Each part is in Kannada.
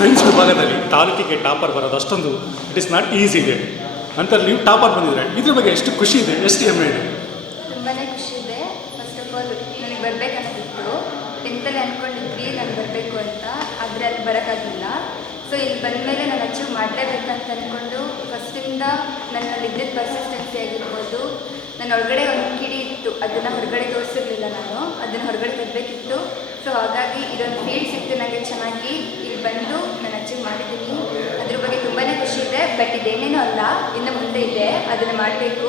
ಸೈನ್ಸ್ ವಿಭಾಗದಲ್ಲಿ ತಾಲೂಕಿಗೆ ಟಾಪರ್ ಬರೋದು ಅಷ್ಟೊಂದು ಇಟ್ ಇಸ್ ನಾಟ್ ಈಸಿ ಇದೆ ಅಂತ ನೀವು ಟಾಪರ್ ಬಂದಿದ್ರೆ ಇದ್ರ ಬಗ್ಗೆ ಎಷ್ಟು ಖುಷಿ ಇದೆ, ಎಷ್ಟು ಹೆಮ್ಮೆ ಇದೆ? ತುಂಬಾ ಖುಷಿ ಇದೆ. ಫಸ್ಟ್ ಆಫ್ ಆಲ್ ನನಗೆ ಬರಬೇಕನ್ನೋದಿತ್ತು. 10th ಅಂದ್ಕೊಂಡಿದ್ವಿ ನಾನು ಬರಬೇಕು ಅಂತ, ಆದರೆ ಅಲ್ಲಿ ಬರೋಕ್ಕಾಗಿಲ್ಲ. ಸೊ ಇಲ್ಲಿ ಬಂದಮೇಲೆ ನಾನು ಅಚೀವ್ ಮಾಡಲೇಬೇಕಂತ ಅಂದ್ಕೊಂಡು ಫಸ್ಟಿಂದ ನನ್ನಲ್ಲಿ ಇದ್ದಿದ್ದ ಪರ್ಸಿಸ್ಟೆನ್ಸಿ ಆಗಿರ್ಬೋದು, ನನ್ನ ಹೊರಗಡೆ ಒಂದು ಕಿಡಿ ಇತ್ತು, ಅದನ್ನು ಹೊರಗಡೆ ತೋರಿಸಿರ್ಲಿಲ್ಲ, ನಾನು ಅದನ್ನು ಹೊರಗಡೆ ತರಬೇಕಿತ್ತು. ಸೊ ಹಾಗಾಗಿ ಇದೊಂದು ಫೀಲ್ಡ್ ಸಿಕ್ತು ನನಗೆ ಚೆನ್ನಾಗಿ, ಇಲ್ಲಿ ಬಂದು ನಾನು ಅಚೀವ್ ಮಾಡಿದ್ದೀನಿ. ಅದ್ರ ಬಗ್ಗೆ ತುಂಬಾ ಖುಷಿ ಇದೆ. ಬಟ್ ಇದೇನೇನೂ ಅಲ್ಲ, ಇನ್ನು ಮುಂದೆ ಇದೆ, ಅದನ್ನು ಮಾಡಬೇಕು.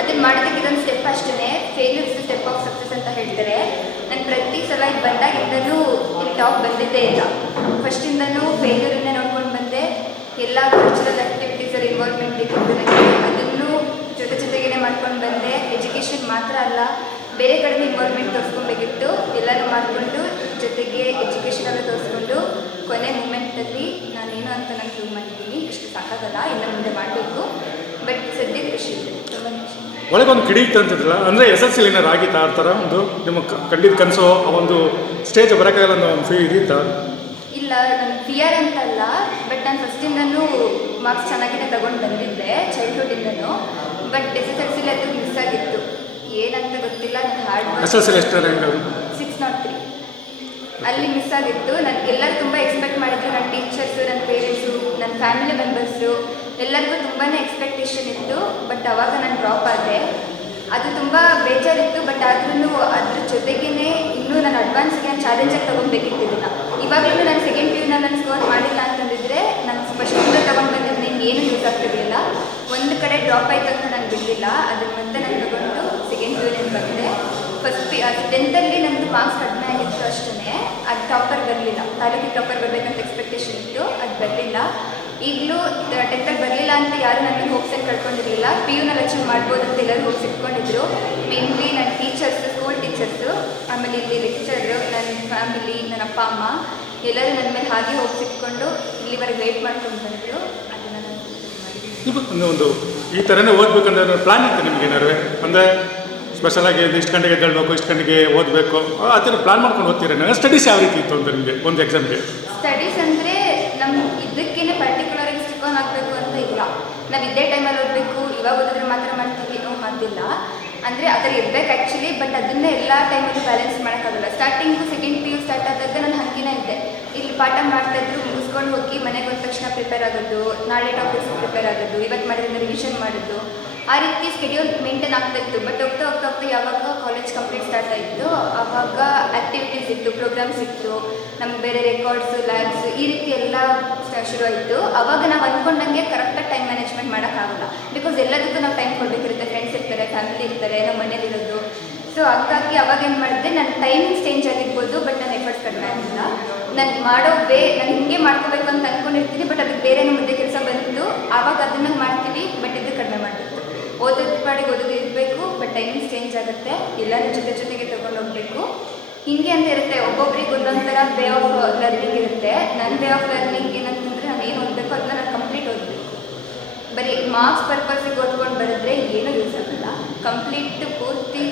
ಅದನ್ನು ಮಾಡೋದಕ್ಕೆ ಇದೊಂದು ಸ್ಟೆಪ್ ಅಷ್ಟೇ. Failure is step of success ಅಂತ ಹೇಳ್ತಾರೆ. ನಾನು ಪ್ರತಿ ಸಲ ಇಲ್ಲಿ ಬಂದಾಗಿಂದಲೂ ಇಲ್ಲಿ ಟಾಪ್ ಬಂದಿದ್ದೇ ಇಲ್ಲ. ಫಸ್ಟಿಂದನೂ ಫೇಲ್ಯೂರನ್ನೇ ನೋಡ್ಕೊಂಡು ಬಂದೆ. ಎಲ್ಲ ಕಲ್ಚರಲ್ ಆ್ಯಕ್ಟಿವಿಟೀಸಲ್ಲಿ ಇನ್ವಾಲ್ವ್ಮೆಂಟ್ ಬೇಕಿತ್ತು ನನಗೆ, ಅದನ್ನು ಜೊತೆಗೇ ಮಾಡ್ಕೊಂಡು ಬಂದೆ. ಎಜುಕೇಷನ್ ಮಾತ್ರ ಅಲ್ಲ, ಬೇರೆ ಕಡೆ ಇನ್ವಾಲ್ವ್ಮೆಂಟ್ ತೋರಿಸ್ಕೊಬೇಕಿತ್ತು, ಎಲ್ಲನೂ ಮಾಡಿಕೊಂಡು ಜೊತೆಗೆ ಎಜುಕೇಷನಲ್ಲೂ ತೋರಿಸ್ಕೊಂಡು ಕೊನೆ ಮೂಮೆಂಟಲ್ಲಿ ನಾನೇನು ಅಂತ ನಾನು ಪ್ರೂವ್ ಮಾಡಿದ್ದೀನಿ. ಇಷ್ಟು ಸಾಕಾಗಲ್ಲ, ಇನ್ನು ಮುಂದೆ ಮಾಡಬೇಕು. ಬಟ್ ಸದ್ಯಕ್ಕೆ ಖುಷಿ ಇದೆ, ತುಂಬ ಖುಷಿ. ಒಳಗೊಂದು ಕಿಡಿ ಇತ್ತು ಅಂತಿದ್ರಲ್ಲ, ಅಂದರೆ SSLC ಏನಾರು ಆಗಿತ್ತಾ ಆ ಥರ ಒಂದು ನಿಮ್ಮ ಕಂಡಿದ್ದ ಕನಸು ಆ ಒಂದು ಸ್ಟೇಜ್ ಬರೋಕ್ಕಾಗಲ್ಲ ಅನ್ನೋ ಒಂದು ಫೀಲ್ ಇದ್ದಿತ್ತಾ? ಇಲ್ಲ, ನನ್ನ ಫಿಯರ್ ಅಂತಲ್ಲ, ಬಟ್ ನಾನು ಫಸ್ಟಿಂದನೂ ಮಾರ್ಕ್ಸ್ ಚೆನ್ನಾಗಿನೇ ತಗೊಂಡು ಬಂದಿದ್ದೆ ಚೈಲ್ಡ್ಹುಡ್ಡಿಂದನೂ. ಬಟ್ SSLC ಅದು ಮಿಸ್ ಆಗಿತ್ತು, ಏನಂತ ಗೊತ್ತಿಲ್ಲ. ನನ್ನ ಹಾರ್ಡ್ SSLC ಎಷ್ಟು 603 ಅಲ್ಲಿ ಮಿಸ್ ಆಗಿತ್ತು. ನನಗೆ ಎಲ್ಲರೂ ತುಂಬ ಎಕ್ಸ್ಪೆಕ್ಟ್ ಮಾಡಿದ್ರು, ನನ್ನ ಟೀಚರ್ಸು, ನನ್ನ ಪೇರೆಂಟ್ಸು, ನನ್ನ ಫ್ಯಾಮಿಲಿ ಮೆಂಬರ್ಸು ಎಲ್ಲರಿಗೂ ತುಂಬಾ ಎಕ್ಸ್ಪೆಕ್ಟೇಷನ್ ಇತ್ತು. ಬಟ್ ಅವಾಗ ನಾನು ಡ್ರಾಪ್ ಆದೆ, ಅದು ತುಂಬ ಬೇಜಾರಿತ್ತು. ಬಟ್ ಆದ್ರೂ ಅದ್ರ ಜೊತೆಗೇ ಇನ್ನೂ ನಾನು ಅಡ್ವಾನ್ಸ್ಗೆ ನಾನು ಚಾಲೆಂಜಾಗಿ ತೊಗೊಬೇಕಿತ್ತು ಇದನ್ನು. ಇವಾಗಲೂ ನಾನು ಸೆಕೆಂಡ್ PU ನಾನು ಸ್ಕೋರ್ ಮಾಡಿಲ್ಲ ಅಂತಂದಿದ್ರೆ ನಾನು ಫಸ್ಟಿಂದ ತೊಗೊಂಡು ಬಂದರೆ ನಿಮ್ಗೆ ಏನೂ ಯೂಸ್ ಆಗ್ತಿರಲಿಲ್ಲ. ಒಂದು ಕಡೆ ಡ್ರಾಪ್ ಆಯ್ತು ಅಂತ ನಾನು ಬಿಡಲಿಲ್ಲ, ಅದನ್ನು ಮತ್ತೆ ನಾನು ತೊಗೊಂಡು ಸೆಕೆಂಡ್ PU ಬಂದೆ. ಫಸ್ಟ್ 10th ನನ್ನದು ಮಾರ್ಕ್ಸ್ ಕಡಿಮೆ ಆಗಿತ್ತು ಅಷ್ಟೇ, ಅದು ಟಾಪರ್ ಬರಲಿಲ್ಲ. ತಾಲೂಕಿಗೆ ಟಾಪರ್ ಬರಬೇಕಂತ ಎಕ್ಸ್ಪೆಕ್ಟೇಷನ್ ಇತ್ತು, ಅದು ಬರಲಿಲ್ಲ. ಈಗಲೂ 10th ಬರಲಿಲ್ಲ ಅಂತ ಯಾರು ನನಗೆ ಹೋಪ್ಸನ್ನು ಕಳ್ಕೊಂಡಿರಲಿಲ್ಲ. PUನಲ್ಲಿ ಅಚೀವ್ ಮಾಡ್ಬೋದು ಅಂತ ಎಲ್ಲರೂ ಹೋಪ್ಸ್ ಇಟ್ಕೊಂಡಿದ್ರು. ಮೇನ್ಲಿ ನನ್ನ ಟೀಚರ್ಸು, ಸ್ಕೂಲ್ ಟೀಚರ್ಸು, ಆಮೇಲೆ ಇಲ್ಲಿ ಲೆಕ್ಚರು, ನನ್ನ ಫ್ಯಾಮಿಲಿ, ನನ್ನ ಅಪ್ಪ ಅಮ್ಮ ಎಲ್ಲರೂ ನನ್ನ ಮೇಲೆ ಹಾಗೆ ಹೋಪ್ಸ್ ಇಟ್ಕೊಂಡು ಇಲ್ಲಿವರೆಗೆ ವೆಯ್ಟ್ ಮಾಡ್ಕೊಂಡು ಬಂದರು. ಅದನ್ನು ನಾನು ಮಾಡಿದ್ದೀನಿ. ಒಂದು ಈ ಥರನೇ ಓದಬೇಕಂದ್ರೆ ಪ್ಲ್ಯಾನ್ ಇತ್ತು ನಿಮಗೆ ಏನಾರು? ಅಂದರೆ ಸ್ಪೆಷಲಾಗಿ ಇಷ್ಟು ಗಂಟೆಗೆ ಎದ್ದೇಳಬೇಕು, ಇಷ್ಟು ಗಂಟೆಗೆ ಓದಬೇಕು, ಆ ಥರ ಪ್ಲ್ಯಾನ್ ಮಾಡ್ಕೊಂಡು ಓದ್ತೀರ? ಸ್ಟಡೀಸ್ ಯಾವ ರೀತಿ ಇತ್ತು ಅಂತ ನಿಮಗೆ ಒಂದು ಎಕ್ಸಾಮ್ಗೆ? ಸ್ಟಡೀಸ್ ಅಂದರೆ ನಮ್ಮ ಇದಕ್ಕೇ ಪರ್ಟಿಕ್ಯುಲರಾಗಿ ಸ್ಟಿಕ್ ಆನ್ ಆಗಬೇಕು ಅಂತ ಇಲ್ಲ. ನಾವು ಇದ್ದೇ ಟೈಮಲ್ಲಿ ಓದಬೇಕು, ಇವಾಗ ಓದಿದ್ರೆ ಮಾತ್ರ ಮಾಡ್ತೀವಿ ಅನ್ನೋ ಮಾತಿಲ್ಲ. ಅಂದರೆ ಆ ಥರ ಇರಬೇಕು ಆ್ಯಕ್ಚುಲಿ. ಬಟ್ ಅದನ್ನೇ ಎಲ್ಲ ಟೈಮಲ್ಲೂ ಬ್ಯಾಲೆನ್ಸ್ ಮಾಡೋಕ್ಕಾಗಲ್ಲ. ಸ್ಟಾರ್ಟಿಂಗು ಸೆಕೆಂಡ್ PU ಸ್ಟಾರ್ಟ್ ಆದಾಗ ನಾನು ಹಂಗಿನೇ ಇದ್ದೆ. ಇಲ್ಲಿ ಪಾಠ ಮಾಡ್ತಾಯಿದ್ರು, ಮುಗಿಸ್ಕೊಂಡು ಹೋಗಿ ಮನೆಗೆ ಹೋದ ತಕ್ಷಣ ಪ್ರಿಪೇರ್ ಆಗೋದು, ನಾಳೆ ಟಾಪಿಕ್ಸ್ ಪ್ರಿಪೇರ್ ಆಗೋದು, ಇವತ್ತು ಮಾಡಿದ್ರೆ ರಿವಿಷನ್ ಮಾಡೋದು, ಆ ರೀತಿ ಸ್ಕೆಡ್ಯೂಲ್ ಮೇಂಟೈನ್ ಆಗ್ತಾಯಿತ್ತು. ಬಟ್ ಹೋಗ್ತಾ ಹೋಗ್ತಾ ಹೋಗ್ತಾ ಯಾವಾಗ ಕಾಲೇಜ್ ಕಂಪ್ಲೀಟ್ ಸ್ಟಾರ್ಟ್ ಆಯಿತು ಆವಾಗ ಆ್ಯಕ್ಟಿವಿಟೀಸ್ ಇತ್ತು, ಪ್ರೋಗ್ರಾಮ್ಸ್ ಇತ್ತು, ನಮ್ಗೆ ಬೇರೆ ರೆಕಾರ್ಡ್ಸು, ಲ್ಯಾಬ್ಸು, ಈ ರೀತಿ ಎಲ್ಲ ಶುರು ಆಯಿತು. ಆವಾಗ ನಾವು ಅಂದ್ಕೊಂಡಂಗೆ ಕರೆಕ್ಟಾಗಿ ಟೈಮ್ ಮ್ಯಾನೇಜ್ಮೆಂಟ್ ಮಾಡೋಕ್ಕಾಗಲ್ಲ. ಬಿಕಾಸ್ ಎಲ್ಲದಕ್ಕೂ ನಾವು ಟೈಮ್ ಕೊಡಬೇಕಿರುತ್ತೆ. ಫ್ರೆಂಡ್ಸ್ ಇರ್ತಾರೆ, ಫ್ಯಾಮಿಲಿ ಇರ್ತಾರೆ, ನಮ್ಮ ಮನೇಲಿರೋದು. ಸೊ ಹಾಗಾಗಿ ಅವಾಗ ಏನು ಮಾಡಿದೆ, ನನ್ನ ಟೈಮಿಂಗ್ಸ್ ಚೇಂಜ್ ಆಗಿರ್ಬೋದು, ಬಟ್ ನನ್ನ ಎಫರ್ಟ್ಸ್ ಕಡಿಮೆ ಆಗಿಲ್ಲ. ನಾನು ಮಾಡೋ ನಾನು ಹಿಂಗೆ ಮಾಡ್ಕೋಬೇಕು ಅಂತ ಅಂದ್ಕೊಂಡಿರ್ತೀನಿ, ಬಟ್ ಅದಕ್ಕೆ ಬೇರೆ ಮುಂದೆ ಕೆಲಸ ಬಂತು, ಆವಾಗ ಅದನ್ನು ಮಾಡ್ತೀವಿ. ಬಟ್ ಇದು ಕಡಿಮೆ ಮಾಡಬೇಕು. ಓದೋದು ಪಾಡಿಗೆ ಓದೋದು ಇರಬೇಕು, ಬಟ್ ಟೈಮಿಂಗ್ಸ್ ಚೇಂಜ್ ಆಗುತ್ತೆ. ಎಲ್ಲರೂ ಜೊತೆಗೆ ತೊಗೊಂಡು ಹೋಗಬೇಕು. ಹಿಂಗೆ ಅಂತ ಇರುತ್ತೆ, ಒಬ್ಬೊಬ್ರಿಗೆ ಒಂದೊಂಥರ ವೇ ಆಫ್ ಲರ್ನಿಂಗ್ ಇರುತ್ತೆ. ನನ್ನ ವೇ ಆಫ್ ಲರ್ನಿಂಗ್ ಏನಂತಂದರೆ ನಾನು ಏನು ಓದಬೇಕು ಅದನ್ನ ನಾನು ಕಂಪ್ಲೀಟ್ ಓದಬೇಕು. ಬರೀ ಮಾರ್ಕ್ಸ್ ಪರ್ಪಸ್ಸಿಗೆ ಓದ್ಕೊಂಡು ಬರೆದ್ರೆ ಏನೂ ಯೂಸ್ ಆಗಲ್ಲ. ಕಂಪ್ಲೀಟ್ ಪೂರ್ತಿ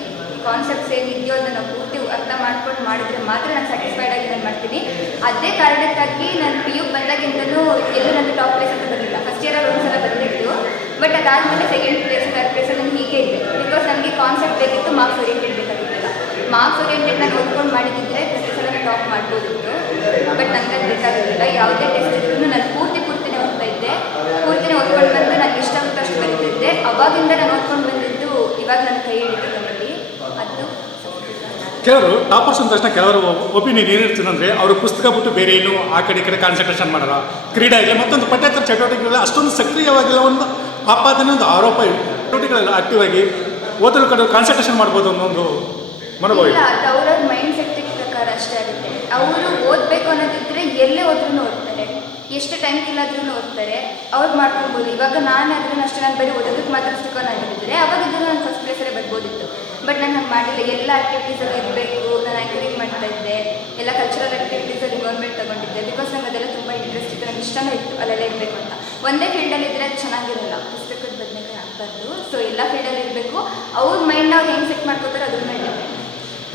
ಕಾನ್ಸೆಪ್ಟ್ಸ್ ಏನಿದೆಯೋ ಅದನ್ನು ಪೂರ್ತಿ ಅರ್ಥ ಮಾಡ್ಕೊಂಡು ಮಾಡಿದ್ರೆ ಮಾತ್ರ ನಾನು ಸ್ಯಾಟಿಸ್ಫೈಡ್ ಆಗಿ ನಾನು ಮಾಡ್ತೀನಿ. ಅದೇ ಕಾರಣಕ್ಕಾಗಿ ನಾನು PU ಬಂದಾಗಿಂದಲೂ ಎಲ್ಲೂ ನನಗೆ ಟಾಪ್ ಪ್ಲೇಸ್ ಅಂತ ಬರಲಿಲ್ಲ. ಫಸ್ಟ್ ಇಯರಲ್ಲಿ ಒಂದು ಸಲ ಬಂದಿತ್ತು, ಬಟ್ ಅದಾದಮೇಲೆ ಸೆಕೆಂಡ್ ಪ್ಲೇಸ್, ಥರ್ಡ್ ಪ್ಲೇಸಲ್ಲಿ ನಾನು ಹೀಗೆ ಇದೆ. ಬಿಕಾಸ್ ನನಗೆ ಕಾನ್ಸೆಪ್ಟ್ ಬೇಕಿತ್ತು, ಮಾರ್ಕ್ಸ್ ಓರಿಯೆಂಟೆಡ್ ಬೇಕಾಗಿತ್ತಲ್ಲ. ಮಾರ್ಕ್ಸ್ ಓರಿಯೆಂಟೆಡ್ ನಾನು ಓದ್ಕೊಂಡು ಮಾಡಿದ್ದಿದ್ರೆ ಪ್ರತಿ ಸಲ ಟಾಪ್ ಮಾಡ್ಬೋದಿತ್ತು. ಬಟ್ ನನಗೆ ಅದು ಬೇಕಾಗಿರಲಿಲ್ಲ. ಯಾವುದೇ ಟೆಸ್ಟ್ ಇದ್ರೂ ನಾನು ಪೂರ್ತಿನೇ ಓದ್ತಾ ಇದ್ದೆ. ಪೂರ್ತಿನೇ ಓದ್ಕೊಂಡು ಬಂದು ನನಗೆ ಇಷ್ಟ ಆಗುತ್ತೆ ಅಷ್ಟು ಬರೀತಿದ್ದೆ. ಅವಾಗಿಂದ ನಾನು ಓದ್ಕೊಂಡು ಬಂದಿದ್ದು ಇವಾಗ ನನ್ನ ಕೈ ಹಿಡಿದು ನಮ್ಮಲ್ಲಿ ಅದು. ಕೆಲವರು ಟಾಪರ್ಸ್ ಅಂದ ತಕ್ಷಣ ಕೆಲವರು ಒಪಿನಿಯನ್ ಏನಿರ್ತದೆ ಅಂದರೆ ಅವರು ಪುಸ್ತಕ ಬಿಟ್ಟು ಬೇರೆ ಏನು ಆ ಕಡೆ ಈ ಕಡೆ ಕಾನ್ಸಂಟ್ರೇಷನ್ ಮಾಡಲ್ಲ. ಕ್ರೀಡೆ ಆಗಲಿ ಮತ್ತೊಂದು ಪಠ್ಯೇತರ ಚಟುವಟಿಕೆಗಳೆಲ್ಲ ಅಷ್ಟೊಂದು ಸಕ್ರಿಯವಾಗಿಲ್ಲ. ಒಂದು ಆಪಾದನೆ, ಒಂದು ಆರೋಪ ಚಟುವಟಿಕೆಗಳೆಲ್ಲ ಆಕ್ಟಿವ್ ಆಗಿ ಓದಲು ಕಡೆ ಕಾನ್ಸಂಟ್ರೇಷನ್ ಮಾಡ್ಬೋದು ಅನ್ನೋ ಒಂದು ಮನೋಭಾವ ಇಲ್ಲ. ಅದು ಅವರ ಮೈಂಡ್ ಸೆಟ್ಟಿಗೆ ಪ್ರಕಾರ ಅಷ್ಟೇ ಆಗುತ್ತೆ. ಅವರು ಓದಬೇಕು ಅನ್ನೋದಿದ್ರೆ ಎಲ್ಲೇ ಹೋದ್ರೂ ಓದ್ತಾರೆ, ಎಷ್ಟು ಟೈಮ್ ಇಲ್ಲಾದ್ರೂ ಓದ್ತಾರೆ, ಅವ್ರು ಮಾಡ್ಕೊಬೋದು. ಇವಾಗ ನಾನಾದ್ರೂ ಅಷ್ಟೇ, ನಾನು ಬರೀ ಓದೋದಕ್ಕೆ ಮಾತ್ರ ಸ್ಟಿಕ್ ಆನ್ ಆಗಿದ್ದರೆ ಅವಾಗ ಇದನ್ನು ನಾನು ಫಸ್ಟ್ ಪ್ಲೇಸಲ್ಲೇ ಬರ್ಬೋದಿತ್ತು. ಬಟ್ ನಾನು ಹಂಗೆ ಮಾಡಿಲ್ಲ. ಎಲ್ಲ ಆ್ಯಕ್ಟಿವಿಟೀಸಲ್ಲಿ ಇರಬೇಕು. ನಾನು ಆ್ಯಂಕರಿಂಗ್ ಮಾಡ್ತಾ ಇದ್ದೆ, ಎಲ್ಲ ಕಲ್ಚರಲ್ ಆ್ಯಕ್ಟಿವಿಟೀಸಲ್ಲಿ ಇನ್ವಾಲ್ವ್ಮೆಂಟ್ ತೊಗೊಂಡಿದ್ದೆ. ಬಿಕಾಸ್ ನಂಗೆ ಅದೆಲ್ಲ ತುಂಬ ಇಂಟ್ರೆಸ್ಟ್ ಇತ್ತು, ನನಗೆ ಇಷ್ಟನೂ ಇತ್ತು ಅಲ್ಲೆಲ್ಲ ಇರಬೇಕು ಅಂತ. ಒಂದೇ ಫೀಲ್ಡಲ್ಲಿ ಇದ್ದರೆ ಅದು ಚೆನ್ನಾಗಿರಲ್ಲ, ಪುಸ್ತಕದ ಬದನೆಕಾಯಿ ಆಗ್ಬಾರ್ದು. ಸೊ ಎಲ್ಲ ಫೀಲ್ಡಲ್ಲಿ ಇರಬೇಕು. ಅವ್ರ ಮೈಂಡ್ ನಾವು ಹೆಂಗೆ ಸೆಟ್ ಮಾಡ್ಕೋತಾರೆ ಅದ್ರ ಮೇಲೆ.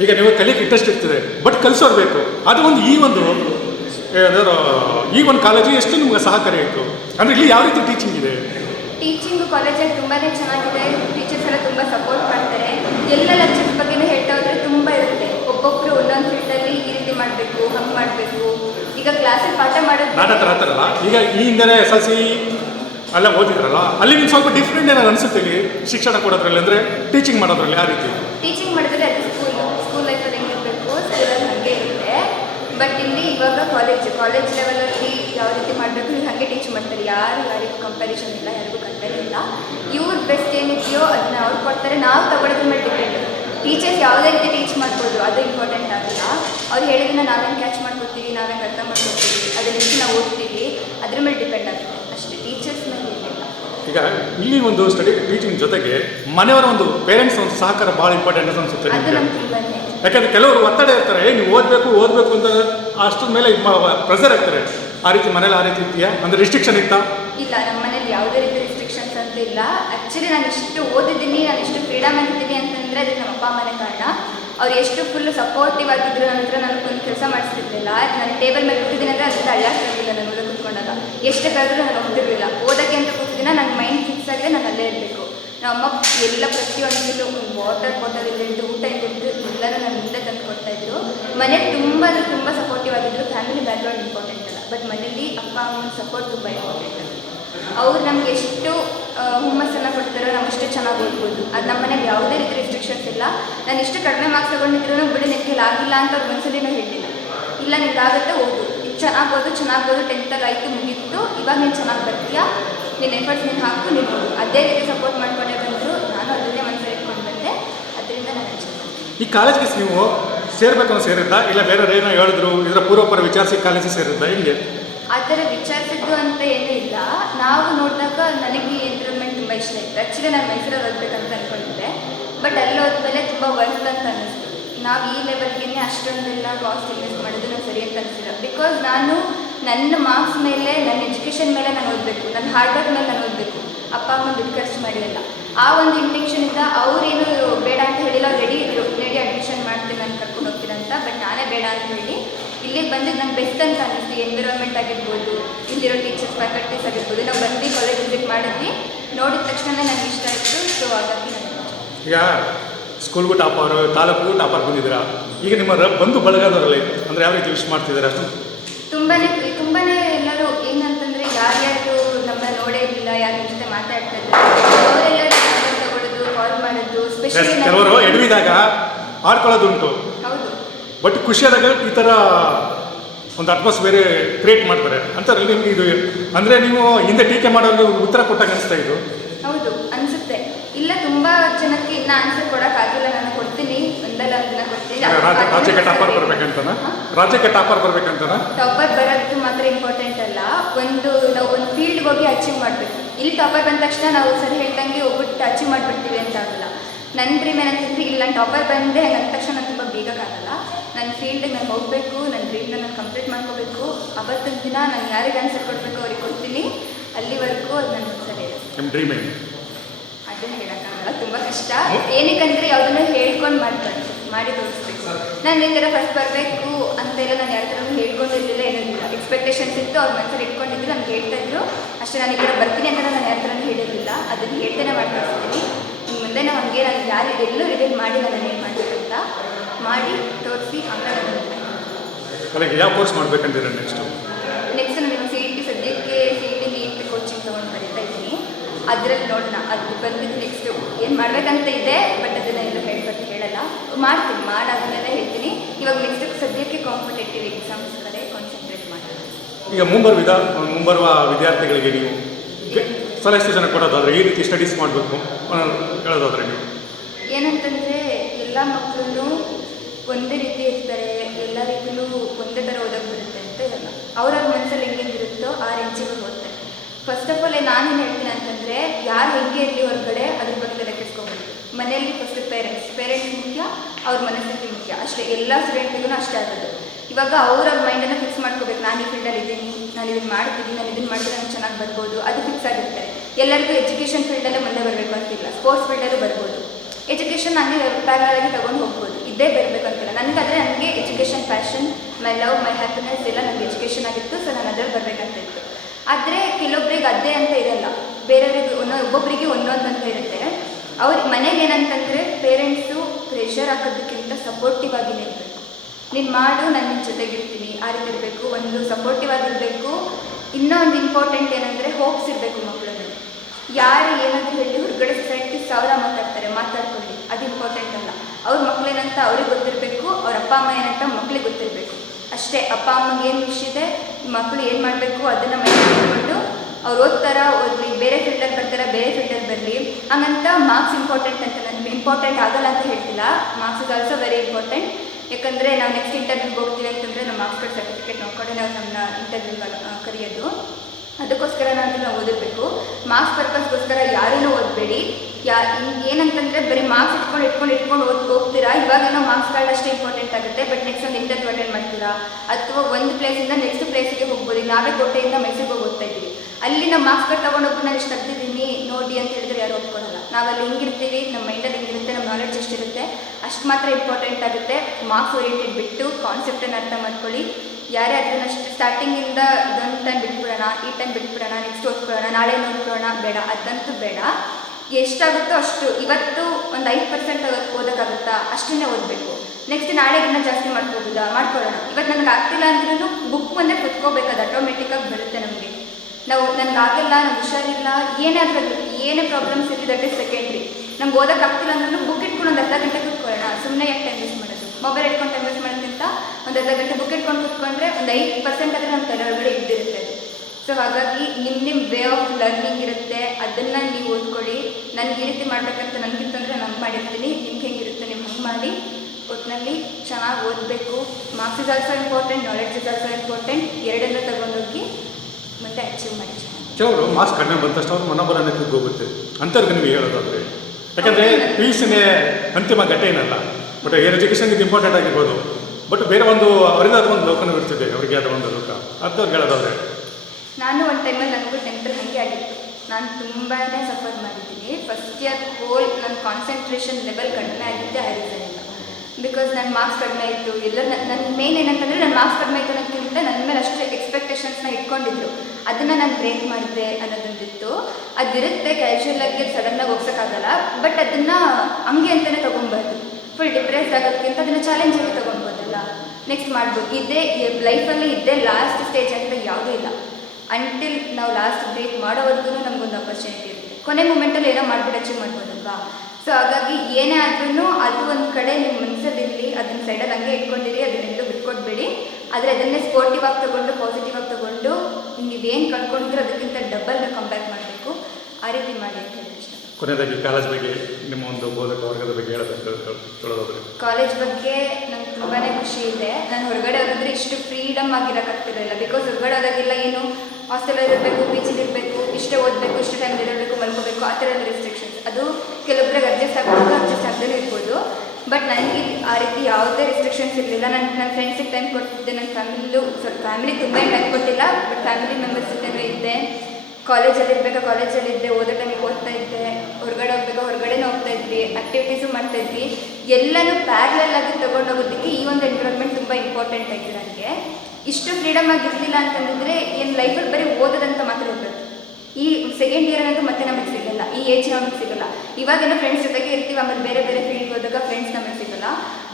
ಈಗ ನೀವು ಕಲಿಯಕ್ಕೆ ಇಂಟ್ರೆಸ್ಟ್ ಇರ್ತದೆ, ಬಟ್ ಕಲಿಸೋರ್ಬೇಕು. ಅದು ಒಂದು ಈ ಒಂದು ಏನಾದ್ರು ಈ ಒಂದು ಕಾಲೇಜು ಎಷ್ಟು ನಿಮ್ಗೆ ಸಹಕಾರಿ ಆಯಿತು ಅಂದರೆ ಇಲ್ಲಿ ಯಾವ ರೀತಿ ಟೀಚಿಂಗ್ ಇದೆ? ಟೀಚಿಂಗು ಕಾಲೇಜಲ್ಲಿ ತುಂಬಾ ಚೆನ್ನಾಗಿದೆ. ಟೀಚರ್ಸ್ ಎಲ್ಲ ತುಂಬ ಸಪೋರ್ಟ್ ಮಾಡ್ತಾರೆ. ಎಲ್ಲ ಲೆಕ್ಚರ್ಸ್ ಬಗ್ಗೆನೂ ಹೇಳ್ತಾ ಹೋದರೆ ತುಂಬ ಇರುತ್ತೆ. ಒಬ್ಬೊಬ್ಬರು ಒಂದೊಂದು ಫೀಲ್ಡಲ್ಲಿ ಈ ರೀತಿ ಮಾಡಬೇಕು, ಹಂಗೆ ಮಾಡಬೇಕು. ಈಗ ಕ್ಲಾಸಲ್ಲಿ ಪಾಠ ಮಾಡೋದು ನಾಟಕ ಥರಲ್ಲ. ಈಗ ಈ ಹಿಂದೆ SLC ಅಲ್ಲ ಓದಿದ್ರಲ್ಲ, ಅಲ್ಲಿ ನಿಮ್ಗೆ ಸ್ವಲ್ಪ ಡಿಫ್ರೆಂಟ್ ಏನಾದ್ರು ಅನಿಸುತ್ತೆ ಇಲ್ಲಿ ಶಿಕ್ಷಣ ಕೊಡೋದ್ರಲ್ಲಿ, ಅಂದರೆ ಟೀಚಿಂಗ್ ಮಾಡೋದ್ರಲ್ಲಿ ಆ ರೀತಿ? ಟೀಚಿಂಗ್ ಮಾಡಿದ್ರೆ ಅದು ಸ್ಕೂಲ್ ಲೈಫಲ್ಲಿ ಹೆಂಗಿರಬೇಕು, ಸ್ಕೂಲಲ್ಲಿ ಹಾಗೆ ಇರುತ್ತೆ. ಬಟ್ ಇಲ್ಲಿ ಇವಾಗ ಕಾಲೇಜ್ ಲೆವೆಲಲ್ಲಿ ಯಾವ ರೀತಿ ಮಾಡಬೇಕು ನೀವು ಹಾಗೆ ಟೀಚ್ ಮಾಡ್ತಾರೆ. ಯಾರಿಗೂ ಕಂಪ್ಯಾರಿಸನ್ ಇಲ್ಲ, ಯಾರಿಗೂ ಕಂಪೇರ್ ಇಲ್ಲ. ಇವ್ರ ಬೆಸ್ಟ್ ಏನಿದೆಯೋ ಅದನ್ನ ಅವ್ರು ಕೊಡ್ತಾರೆ, ನಾವು ತಗೊಳ್ಳೋದ್ರ ಮೇಲೆ ಡಿಪೆಂಡ್. ಟೀಚರ್ಸ್ ಯಾವುದೇ ರೀತಿ ಟೀಚ್ ಮಾಡ್ಬೋದು, ಅದು ಇಂಪಾರ್ಟೆಂಟ್ ಆಗಿಲ್ಲ. ಅವ್ರು ಹೇಳಿದ್ದನ್ನ ನಾವೇನು ಕ್ಯಾಚ್ ಮಾಡ್ಕೊತೀವಿ, ನಾವೇನು ಅರ್ಥ ಮಾಡ್ಕೊತೀವಿ, ಅದನ್ನ ನಾವು ಓದ್ತೀವಿ, ಅದ್ರ ಮೇಲೆ ಡಿಪೆಂಡ್ ಆಗುತ್ತೆ ಅಷ್ಟೇ. ಟೀಚರ್ಸ್ ಮೇಲೆ ಏನಿಲ್ಲ. ಈಗ ಇಲ್ಲಿ ಒಂದು ಟೀಚಿಂಗ್ ಜೊತೆಗೆ ಮನೆಯವರ ಒಂದು ಪೇರೆಂಟ್ಸ್ ಒಂದು ಸಹಕಾರ ಭಾಳ ಇಂಪಾರ್ಟೆಂಟ್ ಅಂತ ಅನ್ಸುತ್ತೆ ಅದು ನಿಮಗೆ. ನಮ್ಮ ತುಂಬಾನೇ. ಯಾಕಂದರೆ ಕೆಲವರು ಒತ್ತಡ ಇರ್ತಾರೆ, ನೀವು ಓದಬೇಕು ಅಂತ ಅಷ್ಟರ ಮೇಲೆ ಪ್ರೆಸರ್ ಆಗ್ತಾರೆ. ಆ ರೀತಿ ಮನೇಲಿ ಆ ರೀತಿ ಇದೆಯಾ? ಅಂದರೆ ರಿಸ್ಟ್ರಿಕ್ಷನ್ ಇತ್ತಾ? ಇಲ್ಲ, ನಮ್ಮ ಮನೇಲಿ ಯಾವುದೇ ರೀತಿ ರಿಸ್ಟ್ರಿಕ್ಷನ್ಸ್ ಅಂತ ಇಲ್ಲ. ಆ್ಯಕ್ಚುಲಿ ನಾನು ಇಷ್ಟು ಓದಿದ್ದೀನಿ, ನಾನು ಇಷ್ಟು ಫ್ರೀಡಮ್ ಆಗಿದ್ದೀನಿ ಅಂತಂದರೆ ಅದಕ್ಕೆ ನಮ್ಮ ಅಪ್ಪ ಅಮ್ಮನೇ ಕಾರಣ. ಅವ್ರು ಎಷ್ಟು ಫುಲ್ ಸಪೋರ್ಟಿವ್ ಆಗಿದ್ರು. ನನ್ನ ಹತ್ರ ನನಗೆ ಒಂದು ಕೆಲಸ ಮಾಡಿಸ್ತಿರ್ಲಿಲ್ಲ. ನಾನು ಟೇಬಲ್ ಮೇಲೆ ಕೂತಿದ್ದೀನಿ ಅಂದರೆ ಅದರಿಂದ ಅಳ್ಳಾಗ್ತಿರಲಿಲ್ಲ. ನಾನು ಓದಕ್ಕೆ ಕೂತ್ಕೊಂಡಾಗ ಎಷ್ಟು ಕರೆದ್ರೂ ನಾನು ಹೋಗ್ತಿರ್ಲಿಲ್ಲ. ಓದೋಕ್ಕೆ ಅಂತ ಕೂತಿದ್ದೀನ, ನನ್ನ ಮೈಂಡ್ ಫಿಕ್ಸ್ ಆಗಿದೆ, ನಾನು ಅಲ್ಲೇ ಇರಬೇಕು. ನಮ್ಮಮ್ಮ ಎಲ್ಲ ಪ್ರತಿಯೊಂದು ವಾಟರ್ ಬಾಟಲ್ ಇಲ್ಲಿದ್ದು, ಊಟ ಇಲ್ಲಿದ್ದು ಎಲ್ಲರೂ ನನ್ನ ಮುಂದೆ ತಂದು ಕೊಡ್ತಾಯಿದ್ರು. ಮನೇಲಿ ತುಂಬ ಸಪೋರ್ಟಿವ್ ಆಗಿದ್ರು. ಫ್ಯಾಮಿಲಿ ಬ್ಯಾಕ್ಗ್ರೌಂಡ್ ಇಂಪಾರ್ಟೆಂಟ್ ಅಲ್ಲ, ಬಟ್ ಮನೇಲಿ ಅಪ್ಪ ಅಮ್ಮನ ಸಪೋರ್ಟ್ ತುಂಬ ಇಂಪಾರ್ಟೆಂಟ್ ಆಗಿದೆ. ಅವ್ರು ನಮ್ಗೆ ಎಷ್ಟು ಹುಮ್ಮಸ್ಸನ್ನು ಕೊಡ್ತಾರೋ ನಾವು ಅಷ್ಟೇ ಚೆನ್ನಾಗಿ ಓದ್ಬೋದು. ಅದು ನಮ್ಮ ಮನೇಲಿ ಯಾವುದೇ ರೀತಿ ರಿಸ್ಟ್ರಿಕ್ಷನ್ಸ್ ಇಲ್ಲ. ನಾನು ಇಷ್ಟು ಕಡಿಮೆ ಮಾರ್ಕ್ಸ್ ತೊಗೊಂಡಿದ್ರು ಬಿಡಿ ನಿನಗೆ ಆಗಿಲ್ಲ ಅಂತ ಅವ್ರು ಮನಸ್ಸಲ್ಲಿನೂ ಹೇಳಿಲ್ಲ. ಇಲ್ಲ ನಿನಗಾಗುತ್ತೆ, ಓದು, ಇದು ಚೆನ್ನಾಗಿ ಓದು 10th ಆಯಿತು ಮುಗೀತು, ಇವಾಗ ನೀನು ಚೆನ್ನಾಗಿ ಬರ್ತೀಯಾ, ನಿನ್ನ ಎಫರ್ಟ್ಸ್ ನೀನು ಹಾಕು, ನೀನು ಓದು. ಅದೇ ರೀತಿ ಸಪೋರ್ಟ್ ಮಾಡ್ಕೊಂಡೇ ಬಂದರು. ನಾನು ಅದನ್ನೇ ಮನಸ್ಸಲ್ಲಿ ಇಟ್ಕೊಂಡು ಬಂದೆ. ಅದರಿಂದ ನಾನು ಈ ಕಾಲೇಜ್ಗೆ ನೀವು ಸೇರ್ಬೇಕಂತ ಸೇರಿದ್ದ, ಇಲ್ಲ ಬೇರೆ ಏನೋ ಹೇಳಿದ್ರು ಇದರ ಪೂರ್ವಪರ ವಿಚಾರಿಸಿ ಕಾಲೇಜಿಗೆ ಸೇರಿದ್ದ, ಹಿಂಗೆ? ಆ ಥರ ವಿಚಾರಿಸಿದ್ದು ಅಂತ ಏನೂ ಇಲ್ಲ. ನಾವು ನೋಡಿದಾಗ ನನಗೆ ಈ ಎನ್ವಿರಾನ್ಮೆಂಟ್ ತುಂಬ ಇಷ್ಟ ಇತ್ತು. ಆ್ಯಕ್ಚುಲಿ ನಾನು ಮೈಸೂರಲ್ಲಿ ಓದಬೇಕಂತ ಅಂದ್ಕೊಂಡಿದ್ದೆ, ಬಟ್ ಅಲ್ಲಿ ಹೋದ್ಮೇಲೆ ತುಂಬ ವರ್ತ್ ಅಂತ ಅನ್ನಿಸ್ತು. ನಾವು ಈ ಲೆವೆಲ್ಗೆ ಅಷ್ಟೊಂದೆಲ್ಲ ಕಾಸ್ಟ್ ಇನ್ವೆಸ್ಟ್ ಮಾಡೋದು ನಾವು ಸರಿ ಅಂತ ಅನಿಸಿಲ್ಲ. ಬಿಕಾಸ್ ನಾನು ನನ್ನ ಮಾರ್ಕ್ಸ್ ಮೇಲೆ, ನನ್ನ ಎಜುಕೇಷನ್ ಮೇಲೆ ನಾನು ಓದಬೇಕು, ನನ್ನ ಹಾರ್ಡ್ ವರ್ಕ್ ಮೇಲೆ ನಾನು ಓದಬೇಕು. ಅಪ್ಪ ಅಮ್ಮ ದುಡ್ಡು ಖರ್ಚು ಮಾಡಿರಲ್ಲ. ಆ ಒಂದು ಇಂಟೆನ್ಷನಿಂದ ಅವರೇನು ಬೇಡ ಅಂತ ಹೇಳಿಲ್ಲ. ಅವ್ರು ರೆಡಿ ಅಡ್ಮಿಷನ್ ಮಾಡ್ತೀನಿ, ನಾನು ಕರ್ಕೊಂಡು ಹೋಗ್ತೀನಿ ಅಂತ. ಬಟ್ ನಾನೇ ಬೇಡ ಅಂತ ಹೇಳಿ ಇಲ್ಲಿಗೆ ಬಂದಿದ್ದು ನಂಗೆ ಬೆಸ್ಟ್ ಅಂತ ಅನ್ನಿಸ್ತು. ಎನ್ವಿರಾನ್ಮೆಂಟ್ ಆಗಿರ್ಬೋದು, ಇಲ್ಲಿರೋ ಟೀಚರ್ಸ್ ಫ್ಯಾಕಲ್ಟೀಸ್ ಆಗಿರ್ಬೋದು. ನಾವು ಬಂದು ಕಾಲೇಜ್ ವಿಸಿಟ್ ಮಾಡಿದ್ವಿ, ನೋಡಿದ ತಕ್ಷಣ ನನಗೆ ಇಷ್ಟ ಆಯಿತು. ಸೊ ಹಾಗಾಗಿ ನಾನು ಈಗ ಸ್ಕೂಲ್ಗೂ ಟಾಪರ್, ತಾಲೂಕಿಗೂ ಟಾಪರ್ ಬಂದಿದ್ದೀರಾ. ಈಗ ನಿಮ್ಮ ಬಂಧು ಬಳಗದವರಲ್ಲಿ ಅಂದರೆ ಯಾವ ರೀತಿ ವಿಶ್ ಮಾಡ್ತಿದ್ದಾರೆ? ಅಷ್ಟು ತುಂಬಾ ಎಲ್ಲರೂ ಏನಂತಂದರೆ ಯಾರ್ಯಾರು ನಮ್ಮನ್ನ ನೋಡೇ ಇರಲಿಲ್ಲ, ಯಾರ ಜೊತೆ ಮಾತಾಡ್ತಾ ಇದ್ದಾರೆ, ಅವರೆಲ್ಲರೂ ನಂಬರ್ ತಗೊಳ್ಳೋದು, ಕಾಲ್ ಮಾಡೋದು. ಸ್ಪೆಷಲಿ ಕೆಲವರು ಎಡವಿದಾಗ ಆಡ್ಕೊಳ್ಳೋದುಂಟು. ಹೌದು, ಬಟ್ ಖುಷಿಯಾದಾಗ ಈ ಥರ ಒಂದು ಅಟ್ಮಾಸ್ಫಿಯರ್ ಕ್ರಿಯೇಟ್ ಮಾಡ್ತಾರೆ ಅಂತಾರಲ್ಲಿ ನಿಮ್ಗೆ ಇದು ಅಂದರೆ ನೀವು ಹಿಂದೆ ಟೀಕೆ ಮಾಡೋರಿಗೆ ಉತ್ತರ ಕೊಟ್ಟಾಗ ಅನಿಸ್ತಾ ಇದು? ಹೌದು ಅನಿಸುತ್ತೆ. ಇಲ್ಲ, ತುಂಬ ಜನಕ್ಕೆ ಇನ್ನೂ ಆನ್ಸರ್ ಕೊಡೋಕ್ಕಾಗಿಲ್ಲ. ನಾನು ಕೊಡ್ತೀನಿ, ಒಂದಲ್ಲ ಒಂದಿನ ಕೊಡ್ತೀನಿ. ರಾಜ್ಯಕ್ಕೆ ಟಾಪರ್ ಬರ್ಬೇಕಂತನ? ರಾಜ್ಯಕ್ಕೆ ಟಾಪರ್ ಬರ್ಬೇಕಂತನ? ಟಾಪರ್ ಬರೋದು ಮಾತ್ರ ಇಂಪಾರ್ಟೆಂಟ್ ಅಲ್ಲ. ನಾವು ಒಂದು ಫೀಲ್ಡ್ಗೆ ಹೋಗಿ ಅಚೀವ್ ಮಾಡಬೇಕು. ಇಲ್ಲಿ ಟಾಪರ್ ಬಂದ ತಕ್ಷಣ ನಾವು ಸರಿ ಹೇಳ್ದಂಗೆ ಹೋಗ್ಬಿಟ್ಟು ಅಚೀವ್ ಮಾಡಿಬಿಡ್ತೀವಿ ಅಂತ ಆಗಲ್ಲ. ನನ್ನ ಡ್ರೀಮ್ ಏನಂತಂದರೆ ಇಲ್ಲಿ ನಾನು ಟಾಪರ್ ಬಂದೆ ಅಂದ ತಕ್ಷಣ ನಾನು ತುಂಬ ಬೇಗಕ್ಕಾಗಲ್ಲ. ನನ್ನ ಫೀಲ್ಡಿಗೆ ನಾನು ಹೋಗಬೇಕು, ನನ್ನ ಡ್ರೀಮ್ನ ನಾನು ಕಂಪ್ಲೀಟ್ ಮಾಡ್ಕೋಬೇಕು. ಅವತ್ತಿನ ದಿನ ನಾನು ಯಾರಿಗೆ ಆನ್ಸರ್ ಕೊಡಬೇಕು ಅವ್ರಿಗೆ ಕೊಡ್ತೀನಿ. ಅಲ್ಲಿವರೆಗೂ ಅದು ನನ್ನ ಸರಿ ಇರುತ್ತೆ. ನಿಮ್ಮ ಡ್ರೀಮ್ ಏನು? ಅದನ್ನು ಹೇಳೋಕ್ಕಾಗಲ್ಲ, ತುಂಬ ಕಷ್ಟ. ಏನಕ್ಕಂದರೆ ಯಾವುದನ್ನು ಹೇಳ್ಕೊಂಡು ಮಾಡಿ ತೋರಿಸ್ಬೇಕು. ನಾನು ಈ ಥರ ಫಸ್ಟ್ ಬರಬೇಕು ಅಂತೆಲ್ಲ ನಾನು ಯಾರ ಥರ ಹೇಳ್ಕೊಂಡಿರಲಿಲ್ಲ, ಏನಿಲ್ಲ. ಎಕ್ಸ್ಪೆಕ್ಟೇಷನ್ಸ್ ಇತ್ತು, ಅವ್ರ ಮನಸ್ಸಲ್ಲಿ ಇಟ್ಕೊಂಡಿದ್ರು, ನನಗೆ ಹೇಳ್ತಾಯಿದ್ರು ಅಷ್ಟೇ. ನಾನು ಈ ಥರ ಬರ್ತೀನಿ ಅಂತ ನಾನು ಯಾರ ಥರನೂ ಹೇಳಿರಲಿಲ್ಲ. ಅದನ್ನು ಹೇಳ್ತೇನೆ ಮಾಡಿ ತೋರಿಸ್ತೀನಿ. ಇನ್ನು ಮುಂದೆ ನಾವು ಹಂಗೆ ನಾನು ಎಲ್ಲೂ ರಿವೀಲ್ ಮಾಡಿ ನಾನು ಏನು ಮಾಡಬೇಕಂತ ಮಾಡಿ ತೋರಿಸಿ ಆಮೇಲೆ ಅದಕ್ಕೆ ಯಾವ ಕೋರ್ಸ್ ಮಾಡ್ಬೇಕಂತೀರ ನೆಕ್ಸ್ಟ್ ನಾನು CET ಸದ್ಯಕ್ಕೆ CET ನೀಟ್ ಕೋಚಿಂಗ್ ತೊಗೊಂಡು ಬರೀತಾ ಇದ್ದೀನಿ. ಅದರಲ್ಲಿ ನೋಡೋಣ, ಅದು ಬಂದಿದ್ದು ನೆಕ್ಸ್ಟು ಏನು ಮಾಡಬೇಕಂತ ಇದೆ. ಬಟ್ ಅದನ್ನು ಎಲ್ಲೂ ಹೇಳಲ್ಲ, ಮಾಡ್ತೀನಿ. ಮಾಡಾದ್ಮೇಲೆ ಹೇಳ್ತೀನಿ. ಇವಾಗ ನೆಕ್ಸ್ಟ್ ಸದ್ಯಕ್ಕೆ ಕಾಂಪಿಟೇಟಿವ್ ಎಕ್ಸಾಮ್ಸ್ ಕಡೆ ಕಾನ್ಸಂಟ್ರೇಟ್ ಮಾಡ್ತೀನಿ. ಈಗ ಮುಂಬರುವ ವಿದ್ಯಾರ್ಥಿಗಳಿಗೆ ನೀವು ಸಲಹೆ ಸೂಚನೆ ಕೊಡೋದಾದ್ರೆ ಈ ರೀತಿ ಸ್ಟಡೀಸ್ ಮಾಡಬೇಕು ಹೇಳೋದಾದ್ರೆ ನೀವು ಏನಂತಂದರೆ ಎಲ್ಲ ಮಕ್ಕಳು ಒಂದೇ ರೀತಿ ಇರ್ತಾರೆ, ಎಲ್ಲ ರೀತಿಯೂ ಒಂದೇ ಥರ ಓದೋಕ್ಕೆ ಬರುತ್ತೆ ಅಂತ ಇರಲ್ಲ. ಅವ್ರವ್ರ ಮನಸ್ಸಲ್ಲಿ ಹೆಂಗಿರುತ್ತೋ ಆ ರೇಂಜಿಗೆ ಓದ್ತಾರೆ. ಫಸ್ಟ್ ಆಫ್ ಆಲ್ ನಾನೇನು ಹೇಳ್ತೀನಿ ಅಂತಂದರೆ, ಯಾರು ಹೆಂಗೆ ಇರಲಿ ಹೊರಗಡೆ ಅದ್ರ ಬಗ್ಗೆ ತಲೆ ಕೆಡಿಸ್ಕೊಬೋದು. ಮನೆಯಲ್ಲಿ ಫಸ್ಟ್ ಪೇರೆಂಟ್ಸ್ ಮುಖ್ಯ, ಅವ್ರ ಮನಸ್ಥಿತಿ ಮುಖ್ಯ ಅಷ್ಟೇ. ಎಲ್ಲ ಸ್ಟೂಡೆಂಟಿಗೂ ಅಷ್ಟೇ ಆಗೋದು. ಇವಾಗ ಅವ್ರ ಮೈಂಡನ್ನು ಫಿಕ್ಸ್ ಮಾಡ್ಕೋಬೇಕು. ನಾನು ಈ ಫೀಲ್ಡಲ್ಲಿ ಇದ್ದೀನಿ, ನಾನು ಇದನ್ನು ಮಾಡ್ತೀನಿ, ನಾನು ಇದನ್ನು ಮಾಡಿದ್ರೆ ನಾನು ಚೆನ್ನಾಗಿ ಬರ್ಬೋದು, ಅದು ಫಿಕ್ಸ್ ಆಗಿರ್ತಾರೆ. ಎಲ್ಲರಿಗೂ ಎಜುಕೇಷನ್ ಫೀಲ್ಡಲ್ಲೇ ಮುಂದೆ ಬರಬೇಕು ಅಂತಿಲ್ಲ, ಸ್ಪೋರ್ಟ್ಸ್ ಫೀಲ್ಡಲ್ಲೂ ಬರ್ಬೋದು. ಎಜುಕೇಷನ್ ನನಗೆ ಪ್ಯಾರಲಾಗಿ ತೊಗೊಂಡು ಹೋಗ್ಬೋದು, ಇದೇ ಬರಬೇಕು ಅಂತಿಲ್ಲ. ನನಗಾದರೆ ನನಗೆ education passion my love my happiness ಎಲ್ಲ ನನಗೆ ಎಜುಕೇಷನ್ ಆಗಿತ್ತು. ಸೊ ನಾನು ಅದ್ರಲ್ಲಿ ಬರಬೇಕಂತ ಇತ್ತು. ಆದರೆ ಕೆಲವೊಬ್ರಿಗೆ ಅದೇ ಅಂತ ಇರಲ್ಲ, ಬೇರೆಯವ್ರಿಗೆ ಒಬ್ಬೊಬ್ಬರಿಗೆ ಒಂದೊಂದು ಅಂತ ಇರುತ್ತೆ. ಅವ್ರ ಮನೇಲಿ ಏನಂತಂದರೆ ಪೇರೆಂಟ್ಸು ಪ್ರೆಷರ್ ಹಾಕೋದಕ್ಕಿಂತ ಸಪೋರ್ಟಿವ್ ಆಗಿನೇ ಇರಬೇಕು. ನೀನು ಮಾಡು, ನಾನು ನಿನ್ನ ಜೊತೆಗಿರ್ತೀನಿ, ಆ ರೀತಿ ಇರಬೇಕು. ಒಂದು ಸಪೋರ್ಟಿವ್ ಆಗಿರಬೇಕು. ಇನ್ನೂ ಒಂದು ಇಂಪಾರ್ಟೆಂಟ್ ಏನಂದರೆ ಹೋಪ್ಸ್ ಇರಬೇಕು ಮಕ್ಕಳಲ್ಲಿ. ಯಾರು ಏನಾದರೂ ಹೇಳಿ ಹೊರಗಡೆ ಸೊಸೈಟಿ ಸಾವಿರ ಮಾತಾಡ್ಕೊಳ್ಳಿ, ಅದು ಇಂಪಾರ್ಟೆಂಟ್ ಅಲ್ಲ. ಅವ್ರ ಮಕ್ಕಳೇನಂತ ಅವ್ರಿಗೆ ಗೊತ್ತಿರಬೇಕು, ಅವ್ರ ಅಪ್ಪ ಅಮ್ಮ ಏನಂತ ಮಕ್ಳಿಗೆ ಗೊತ್ತಿರಬೇಕು ಅಷ್ಟೇ. ಅಪ್ಪ ಅಮ್ಮಗೆ ಏನು ವಿಷಯ ಇದೆ, ಮಕ್ಕಳು ಏನು ಮಾಡಬೇಕು ಅದನ್ನು ಮೈಂಡ್ ಮಾಡಿಕೊಂಡು ಅವ್ರು ಓದ್ಲಿ, ಬೇರೆ ಫೀಲ್ಡಲ್ಲಿ ಬರ್ತಾರೆ, ಬೇರೆ ಫೀಲ್ಡಲ್ಲಿ ಬರಲಿ. ಹಂಗಂತ ಮಾರ್ಕ್ಸ್ ಇಂಪಾರ್ಟೆಂಟ್ ಅಂತ ನನಗೆ ಇಂಪಾರ್ಟೆಂಟ್ ಆಗಲ್ಲ ಅಂತ ಹೇಳ್ತಿಲ್ಲ. Marks is also very important. ಯಾಕಂದರೆ ನಾವು ನೆಕ್ಸ್ಟ್ ಇಂಟರ್ವ್ಯೂಗೆ ಹೋಗ್ತೀವಿ ಅಂತಂದರೆ ನಮ್ಮ ಮಾರ್ಕ್ಸ್ ಕಾರ್ಡ್ ಸರ್ಟಿಫಿಕೇಟ್ ನೋಡ್ಕೊಂಡೆ ನಾವು ನಮ್ಮನ್ನ ಇಂಟರ್ವ್ಯೂಗೆ ಕರೆಯೋದು. ಅದಕ್ಕೋಸ್ಕರ ನಾವು ಓದಬೇಕು. ಮಾರ್ಕ್ಸ್ ಪರ್ಪಸ್ಗೋಸ್ಕರ ಯಾರೂ ಓದಬೇಡಿ. ಏನಂತಂದರೆ ಬರೀ ಮಾರ್ಕ್ಸ್ ಇಟ್ಕೊಂಡು ಹೋಗ್ತೀರಾ. ಇವಾಗೇನೋ ಮಾರ್ಕ್ಸ್ ಕಾರ್ಡ್ ಅಷ್ಟೇ ಇಂಪಾರ್ಟೆಂಟ್ ಆಗುತ್ತೆ, ಬಟ್ ನೆಕ್ಸ್ಟ್ ಒಂದು ಇಂಟರ್ವ್ಯೂ ಅಟೆಂಡ್ ಮಾಡ್ತೀರಾ, ಅಥವಾ ಒಂದು ಪ್ಲೇಸಿಂದ ನೆಕ್ಸ್ಟ್ ಪ್ಲೇಸಿಗೆ ಹೋಗ್ಬೋದು. ನಾವೇ ಕೋಟೆಯಿಂದ ಮೈಸೂರಿಗೆ ಹೋಗಿ ಓದ್ತಾ ಇದ್ದೀವಿ, ಅಲ್ಲಿ ನಮ್ಮ ಮಾರ್ಕ್ಸ್ ಕಾರ್ಡ್ ತೊಗೊಂಡೋಗ್ಬಿಟ್ಟು ನಾನು ಇಷ್ಟು ತೆಗ್ದಿದ್ದೀನಿ ನೋಡಿ ಅಂತ ಹೇಳಿದ್ರೆ ಯಾರು ಒಪ್ಕೊಳ್ಳಲ್ಲ. ನಾವಲ್ಲಿ ಹಿಂಗಿರ್ತೀವಿ, ನಮ್ಮ ಮೈಂಡಲ್ಲಿ ಹಿಂಗಿರುತ್ತೆ, ನಮ್ಮ ನಾಲೆಡ್ಜ್ ಎಷ್ಟಿರುತ್ತೆ ಅಷ್ಟು ಮಾತ್ರ ಇಂಪಾರ್ಟೆಂಟ್ ಆಗುತ್ತೆ. ಮಾರ್ಕ್ಸ್ ಓರಿಯೆಂಟೆಡ್ ಬಿಟ್ಟು ಕಾನ್ಸೆಪ್ಟನ್ನು ಅರ್ಥ ಮಾಡ್ಕೊಳ್ಳಿ. ಯಾರೇ ಅದನ್ನಷ್ಟು ಸ್ಟಾರ್ಟಿಂಗಿಂದ ಇದೊಂದು ಟೈಮ್ ಬಿಟ್ಬಿಡೋಣ, ಈ ಟೈಮ್ ಬಿಟ್ಬಿಡೋಣ, ನೆಕ್ಸ್ಟ್ ಓದ್ಕೊಳ್ಳೋಣ, ನಾಳೆ ನೋಡ್ಕೊಳ್ಳೋಣ, ಬೇಡ, ಅದಂತೂ ಬೇಡ. ಎಷ್ಟಾಗುತ್ತೋ ಅಷ್ಟು, ಇವತ್ತು ಒಂದು 5% ಓದೋಕ್ಕಾಗುತ್ತಾ ಅಷ್ಟನ್ನೇ ಓದಬೇಕು. ನೆಕ್ಸ್ಟ್ ನಾಳೆಗೆ ಇನ್ನೂ ಜಾಸ್ತಿ ಮಾಡ್ಕೊಳ್ಳೋಣ. ಇವತ್ತು ನನಗೆ ಆಗ್ತಿಲ್ಲ ಅಂದ್ರೂ ಬುಕ್ ಮುಂದೆ ಕುತ್ಕೋಬೇಕು, ಅದು ಆಟೋಮೆಟಿಕ್ಕಾಗಿ ಬರುತ್ತೆ ನಮಗೆ. ನನಗಾಗಿಲ್ಲ, ನಮ್ಗೆ ಹುಷಾರಿಲ್ಲ, ಏನೇ ಪ್ರಾಬ್ಲಮ್ಸ್ ಇರಲಿ ದಟ್ ಇಸ್ ಸೆಕೆಂಡ್ರಿ. ನಮ್ಗೆ ಓದೋಕ್ಕೆ ಆಗ್ತಿಲ್ಲ ಅಂದ್ರೂ ಬುಕ್ ಇಟ್ಕೊಂಡು ಒಂದು ಅರ್ಧ ಗಂಟೆ ಕೂತ್ಕೊಳ್ಳೋಣ. ಸುಮ್ಮನೆ ಯಾಕೆ ಟೈಮ್ ವೇಸ್ಟ್ ಮಾಡೋದು? ಮೊಬೈಲ್ ಇಟ್ಕೊಂಡು ಟೈಮ್ ವೇಸ್ಟ್ ಮಾಡೋದ್ಕಿಂತ ಒಂದು ಅರ್ಧ ಗಂಟೆ ಬುಕ್ ಇಟ್ಕೊಂಡು ಕೂತ್ಕೊಂಡ್ರೆ ಒಂದು 5% ಆದರೆ ನಮ್ಮ ತಲೆ ಒಳಗಡೆ ಇದ್ದಿರುತ್ತೆ ಅದು. ಸೊ ಹಾಗಾಗಿ ನಿಮ್ಮ ವೇ ಆಫ್ ಲರ್ನಿಂಗ್ ಇರುತ್ತೆ, ಅದನ್ನು ನೀವು ಓದ್ಕೊಳ್ಳಿ. ನನಗೆ ಈ ರೀತಿ ಮಾಡಬೇಕಂತ ನನಗಿತ್ತಂದರೆ ನಾನು ಮಾಡಿರ್ತೀನಿ, ನಿಮ್ಗೆ ಹೆಂಗಿರುತ್ತೆ ನೀವು ಹಂಗೆ ಮಾಡಿ. ಒಟ್ಟಿನಲ್ಲಿ ಚೆನ್ನಾಗಿ ಓದಬೇಕು. Marks is also important, knowledge is also important. ಎರಡನ್ನೂ ತಗೊಂಡೋಗಿ ಮತ್ತೆ ಅಚೀವ್ ಮಾಡಿ. ಕೆಲವರು ಮಾರ್ಕ್ಸ್ ಕಡಿಮೆ ಬಂದ ತಕ್ಷಣ ಅವ್ರು ಮನೋಬಲನೆ ಕುಗ್ಗೋಗುತ್ತೆ ಅಂಥವ್ರಿಗೆ ನೀವು ಹೇಳೋದಾದರೆ. ಯಾಕಂದರೆ PUC ಅಂತಿಮ ಘಟ್ಟ ಏನಲ್ಲ, ಬಟ್ ಏರ್ ಎಜುಕೇಷನ್ ಇದು ಇಂಪಾರ್ಟೆಂಟ್ ಆಗಿರ್ಬೋದು, ಬಟ್ ಬೇರೆ ಒಂದು ಅವರಿಂದ ಅದು ಒಂದು ಲೋಕನೂ ಇರ್ತಿದೆ, ಅವರಿಗೆ ಅದು ಒಂದು ಲೋಕ ಅಂಥವ್ರಿಗೆ ಹೇಳೋದಾದರೆ. ನಾನು ಒಂದು ಟೈಮಲ್ಲಿ ನನಗೂ 10th ಹಾಗೆ ಆಗಿತ್ತು. ನಾನು ತುಂಬಾ ಸಫರ್ ಮಾಡಿದ್ದೀನಿ. ಫಸ್ಟ್ ಇಯರ್ ಹೋಲ್ ನನ್ನ ಕಾನ್ಸಂಟ್ರೇಷನ್ ಲೆವೆಲ್ ಕಡಿಮೆ ಆಗಿದ್ದೆ ಆ ರೀಸನಿಂದ. ಬಿಕಾಸ್ ನನ್ನ ಮಾರ್ಕ್ಸ್ ಕಡಿಮೆ ಇತ್ತು. ಎಲ್ಲ ನನ್ನ ಮೇನ್ ಏನಂತಂದರೆ ನನ್ನ ಮಾರ್ಕ್ಸ್ ಕಡಿಮೆ ಇತ್ತು ಅನ್ನೋದಕ್ಕಿಂತ ನನ್ನ ಮೇಲೆ ಅಷ್ಟು ಎಕ್ಸ್ಪೆಕ್ಟೇಷನ್ಸ್ನ ಇಟ್ಕೊಂಡಿದ್ರು, ಅದನ್ನು ನಾನು ಬ್ರೇಕ್ ಮಾಡಿದೆ ಅನ್ನೋದೊಂದಿತ್ತು. ಅದಿರುತ್ತೆ, ಕ್ಯಾಶುಯಲಾಗಿ ಸಡನ್ನಾಗಿ ಹೋಗ್ಸೋಕ್ಕಾಗಲ್ಲ, ಬಟ್ ಅದನ್ನು ಹಂಗೆ ಅಂತಲೇ ತೊಗೊಬಾರ್ದು. ಫುಲ್ ಡಿಪ್ರೆಸ್ಡ್ ಆಗೋದಕ್ಕಿಂತ ಅದನ್ನು ಚಾಲೆಂಜಾಗಿ ತೊಗೊಬೋದಲ್ಲ, ನೆಕ್ಸ್ಟ್ ಮಾಡ್ಬೋದು. ಇದೇ ಲೈಫಲ್ಲಿ ಇದ್ದೇ ಲಾಸ್ಟ್ ಸ್ಟೇಜ್ ಅಂತ ಯಾವುದೂ ಇಲ್ಲ. ಅಂಟಿಲ್ ನಾವು ಲಾಸ್ಟ್ ಬ್ರೇಕ್ ಮಾಡೋವರೆಗೂ ನಮಗೊಂದು ಆಪರ್ಚುನಿಟಿ ಇರುತ್ತೆ. ಕೊನೆ ಮೂಮೆಂಟಲ್ಲಿ ಏನೋ ಮಾಡಿಬಿಟ್ಟು ಅಚೀವ್ ಮಾಡ್ಬೋದಲ್ವಾ. ಸೊ ಹಾಗಾಗಿ ಏನೇ ಆದ್ರೂ ಅದು ಒಂದು ಕಡೆ ನಿಮ್ಮ ಮನಸ್ಸಲ್ಲಿರಲಿ, ಅದನ್ನ ಸೈಡಲ್ಲಿ ಹಂಗೆ ಇಟ್ಕೊಂಡಿರಿ, ಅದನ್ನೆಲ್ಲೂ ಬಿಟ್ಕೊಡ್ಬೇಡಿ. ಆದರೆ ಅದನ್ನೇ ಸ್ಪೋರ್ಟಿವ್ ಆಗಿ ತೊಗೊಂಡು, ಪಾಸಿಟಿವ್ ಆಗಿ ತೊಗೊಂಡು, ನೀವೇನು ಕಳ್ಕೊಂಡಿದ್ರೆ ಅದಕ್ಕಿಂತ ಡಬಲ್ ಕಂಬ್ಯಾಕ್ ಮಾಡಬೇಕು. ಆ ರೀತಿ ಮಾಡಿ ಅಂತ ಹೇಳಿ ಇಷ್ಟ. ಕೊನೆಯದಾಗಿ ಕಾಲೇಜ್ ಬಗ್ಗೆ ನಿಮ್ಮ ಒಂದು ಬೋಧಕ ವರ್ಗದ ಬಗ್ಗೆ ಹೇಳೋದಾದ್ರೆ. ಕಾಲೇಜ್ ಬಗ್ಗೆ ನಂಗೆ ತುಂಬಾ ಖುಷಿ ಇದೆ. ನಾನು ಹೊರಗಡೆ ಹೋಗಿದ್ರೆ ಇಷ್ಟು ಫ್ರೀಡಮ್ ಆಗಿರೋಕ್ಕಾಗ್ತಿರಲಿಲ್ಲ. ಬಿಕಾಸ್ ಹೊರಗಡೆ ಹೋದಾಗೆಲ್ಲ ಏನು ಹಾಸ್ಟೆಲಲ್ಲಿ ಇರಬೇಕು, ಪೀಚಿಗೆ ಇರಬೇಕು, ಇಷ್ಟೇ ಓದಬೇಕು, ಇಷ್ಟು ಟೈಮ್ ಇರಬೇಕು, ಮಲ್ಕೋಬೇಕು, ಆ ಥರ ಎಲ್ಲ ರೆಸ್ಟ್ರಿಕ್ಷನ್ಸ್. ಅದು ಕೆಲವೊಬ್ಬರಿಗೆ ಅಡ್ಜಸ್ಟ್ ಆಗ್ಬೋದು, ಅಡ್ಜಸ್ಟ್ ಆಗದೇ ಇರ್ಬೋದು. ಬಟ್ ನನಗೆ ಆ ರೀತಿ ಯಾವುದೇ ರೆಸ್ಟ್ರಿಕ್ಷನ್ಸ್ ಇರಲಿಲ್ಲ. ನನ್ನ ಫ್ರೆಂಡ್ಸಿಗೆ ಟೈಮ್ ಕೊಡ್ತಿದ್ದೆ, ನನ್ನ ಫ್ಯಾಮಿಲಿ ತುಂಬ ಟೈಮ್ ಕೊಟ್ಟಿಲ್ಲ, ಬಟ್ ಫ್ಯಾಮಿಲಿ ಮೆಂಬರ್ಸ್ ಜೊತೆ ಇದ್ದೆ. ಕಾಲೇಜಲ್ಲಿ ಕಾಲೇಜಲ್ಲಿದ್ದೆ, ಓದೋ ಟೈಮಿಗೆ ಓದ್ತಾ ಇದ್ದೆ, ಹೊರಗಡೆ ಹೋಗ್ಬೇಕು ಹೊರಗಡೆನೇ ಹೋಗ್ತಾ ಇದ್ವಿ, ಆ್ಯಕ್ಟಿವಿಟೀಸು ಮಾಡ್ತಾಯಿದ್ವಿ. ಎಲ್ಲನೂ ಪ್ಯಾರಲಲ್ ಆಗಿ ತೊಗೊಂಡೋಗೋದಕ್ಕೆ ಈ ಒಂದು ಎನ್ವಿರಾನ್ಮೆಂಟ್ ತುಂಬ ಇಂಪಾರ್ಟೆಂಟ್ ಆಗಿದೆ ನನಗೆ. ಇಷ್ಟು ಫ್ರೀಡಮ್ ಆಗಿರಲಿಲ್ಲ ಅಂತಂದರೆ ಏನು ಲೈಫಲ್ಲಿ ಬರೀ ಓದೋದಂತ ಮಾತ್ರ ಇರ್ಬೇಕು. ಈ ಸೆಕೆಂಡ್ ಇಯರ್ ಅನ್ನೋದು ಮತ್ತೆ ನಮಗೆ ಸಿಗಲ್ಲ, ಈ ಏಜ್ ನಮಗೆ ಸಿಗಲ್ಲ. ಇವಾಗೇನೋ ಫ್ರೆಂಡ್ಸ್ ಜೊತೆಗೆ ಇರ್ತೀವಿ, ಆಮೇಲೆ ಬೇರೆ ಬೇರೆ ಫೀಲ್ಡ್ಗೆ ಹೋದಾಗ ಫ್ರೆಂಡ್ಸ್ ನಮಗೆ ಸಿಗಲ್ಲ.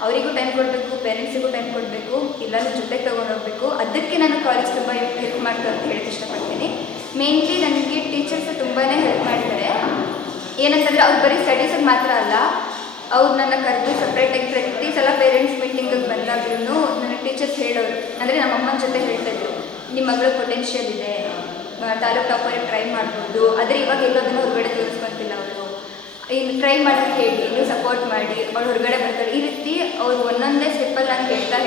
ಅವರಿಗೂ ಟೈಮ್ ಕೊಡಬೇಕು, ಪೇರೆಂಟ್ಸಿಗೂ ಟೈಮ್ ಕೊಡಬೇಕು, ಎಲ್ಲನೂ ಜೊತೆಗೆ ತೊಗೊಂಡೋಗ್ಬೇಕು. ಅದಕ್ಕೆ ನಾನು ಕಾಲೇಜ್ ತುಂಬ ಹೆಲ್ಪ್ ಮಾಡ್ತಾ ಅಂತ ಹೇಳಕ್ಕೆ ಇಷ್ಟಪಡ್ತೀನಿ. ಮೇನ್ಲಿ ನನಗೆ ಟೀಚರ್ಸ್ ತುಂಬಾ ಹೆಲ್ಪ್ ಮಾಡಿದ್ದಾರೆ. ಏನಂತಂದರೆ ಅವ್ರು ಬರೀ ಸ್ಟಡೀಸಿಗೆ ಮಾತ್ರ ಅಲ್ಲ, ಅವ್ರು ನನ್ನ ಕರೆದು ಸಪ್ರೇಟಾಗಿ ಪ್ರತಿ ಸಲ ಪೇರೆಂಟ್ಸ್ ಮೀಟಿಂಗಿಗೆ ಬಂದಾಗ್ಲೂ ನನ್ನ ಟೀಚರ್ಸ್ ಹೇಳೋರು. ಅಂದರೆ ನಮ್ಮ ಅಮ್ಮನ ಜೊತೆ ಹೇಳ್ತಾಯಿದ್ರು, ನಿಮ್ಮ ಮಗಳು ಪೊಟೆನ್ಷಿಯಲ್ ಇದೆ, ತಾಲೂಕು ಟಾಪರಿಗೆ ಟ್ರೈ ಮಾಡ್ಬೋದು, ಆದರೆ ಇವಾಗ ಎಲ್ಲೋದನ್ನು ಹೊರಗಡೆ ತೋರಿಸ್ಕೊಂತಿಲ್ಲ ಅವರು, ಇನ್ನು ಟ್ರೈ ಮಾಡೋಕ್ಕೆ ಹೇಳಿ, ಇನ್ನೂ ಸಪೋರ್ಟ್ ಮಾಡಿ, ಅವ್ರು ಹೊರಗಡೆ ಬರ್ತಾರೆ. ಈ ರೀತಿ ಅವ್ರು ಒಂದೊಂದೇ ಸ್ಟೆಪ್ಪಲ್ಲಿ ನಾನು ಹೇಳ್ತಾ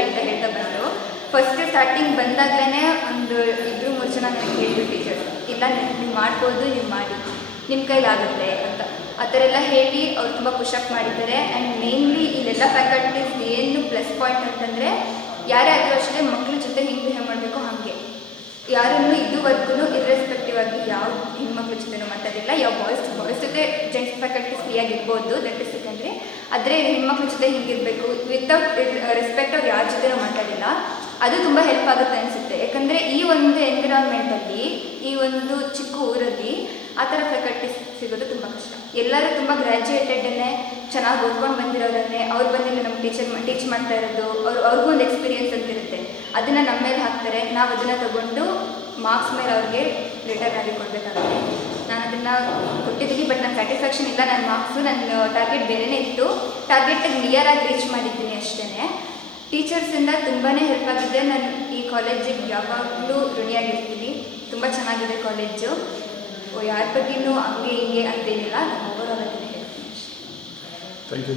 ಬಂದರು. ಫಸ್ಟ್ ಸ್ಟಾರ್ಟಿಂಗ್ ಬಂದಾಗಲೇ ಒಂದು 2-3 ಜನ ನನಗೆ ಹೇಳಿದ್ರು ಟೀಚರ್ಸ್, ಇಲ್ಲ ನೀವು ಮಾಡ್ಬೋದು, ನೀವು ಮಾಡಿ, ನಿಮ್ಮ ಕೈಲಾಗುತ್ತೆ ಅಂತ ಆ ಥರ ಎಲ್ಲ ಹೇಳಿ ಅವ್ರು ತುಂಬ ಪುಷಪ್ ಮಾಡಿದ್ದಾರೆ. ಆ್ಯಂಡ್ ಮೇನ್ಲಿ ಇಲ್ಲೆಲ್ಲ ಫ್ಯಾಕಲ್ಟೀಸ್ ಏನು ಪ್ಲಸ್ ಪಾಯಿಂಟ್ ಅಂತಂದರೆ, ಯಾರೇ ಆದರೂ ಅಷ್ಟೇ ಮಕ್ಕಳ ಜೊತೆ ಹೆಂಗೆ ಬಿಹೇವ್ ಮಾಡಬೇಕು ಹಾಗೆ, ಯಾರನ್ನು ಇದುವರೆಗೂ ಇರ್ರೆಸ್ಪೆಕ್ಟಿವ್ ಆಗಿ ಯಾವ ಹೆಣ್ಮಕ್ಳ ಜೊತೆನೂ ಮಾತಾಡಿಲ್ಲ. ಯಾವ ಬಾಯ್ಸ್ ಜೊತೆ ಜೆಂಟ್ಸ್ ಫ್ಯಾಕಲ್ಟೀಸ್ ಫ್ರೀಯಾಗಿರ್ಬೋದು, ದಟ್ ಇಸ್ ಸೆಕೆಂಡ್ರಿ. ಆದರೆ ಹೆಣ್ಮಕ್ಳ ಜೊತೆ ಹಿಂಗಿರಬೇಕು, ವಿತೌಟ್ ರೆಸ್ಪೆಕ್ಟ್ ಅವ್ರು ಯಾರ ಜೊತೆನೂ ಮಾತಾಡಿಲ್ಲ. ಅದು ತುಂಬ ಹೆಲ್ಪ್ ಆಗುತ್ತೆ ಅನಿಸುತ್ತೆ. ಯಾಕಂದರೆ ಈ ಒಂದು ಎನ್ವಿರಾನ್ಮೆಂಟಲ್ಲಿ, ಈ ಒಂದು ಚಿಕ್ಕ ಊರಲ್ಲಿ ಆ ಥರ ಫ್ಯಾಕಲ್ಟೀಸ್ ಸಿಗೋದು ತುಂಬ ಕಷ್ಟ. ಎಲ್ಲರೂ ತುಂಬ ಗ್ರ್ಯಾಜುಯೇಟೆಡನ್ನೇ, ಚೆನ್ನಾಗಿ ಓದ್ಕೊಂಡು ಬಂದಿರೋರನ್ನೇ, ಅವ್ರು ಬಂದಿಲ್ಲ ನಮ್ಗೆ ಟೀಚ್ ಮಾಡ್ತಾ ಇರೋದು, ಅವ್ರಿಗೂ ಒಂದು ಎಕ್ಸ್ಪೀರಿಯೆನ್ಸ್ ಅಂತ ಇರುತ್ತೆ. ಅದನ್ನು ನಮ್ಮ ಮೇಲೆ ಹಾಕ್ತಾರೆ, ನಾವು ಅದನ್ನು ತಗೊಂಡು ಮಾರ್ಕ್ಸ್ ಮೇಲೆ ಅವ್ರಿಗೆ ರಿಟರ್ನ್ ಆಗಿ ಕೊಡಬೇಕಾಗುತ್ತೆ. ನಾನು ಅದನ್ನು ಕೊಟ್ಟಿದ್ದೀನಿ, ಬಟ್ ನನ್ನ ಸ್ಯಾಟಿಸ್ಫ್ಯಾಕ್ಷನ್ ಇಲ್ಲ. ನನ್ನ ಮಾರ್ಕ್ಸು ನನ್ನ ಟಾರ್ಗೆಟ್ ಬೇರೆಯೇ ಇತ್ತು, ಟಾರ್ಗೆಟಿಗೆ ನಿಯರಾಗಿ ರೀಚ್ ಮಾಡಿದ್ದೀನಿ ಅಷ್ಟೇ. ಟೀಚರ್ಸಿಂದ ತುಂಬಾ ಹೆಲ್ಪ್ ಆಗಿದೆ. ನಾನು ಈ ಕಾಲೇಜಿಗೆ ಯಾವಾಗಲೂ ಋಣಿಯಾಗಿರ್ತೀನಿ. ತುಂಬ ಚೆನ್ನಾಗಿದೆ ಕಾಲೇಜು. ಯಾರ ಬಗ್ಗೆನೂ ಹಂಗೆ ಹಿಂಗೆ ಅಂತೇನಿಲ್ಲ, ನಾನು ಓವರಾಲ್ ಅದನ್ನು ಹೇಳ್ತೀನಿ ಅಷ್ಟೇ. Thank you.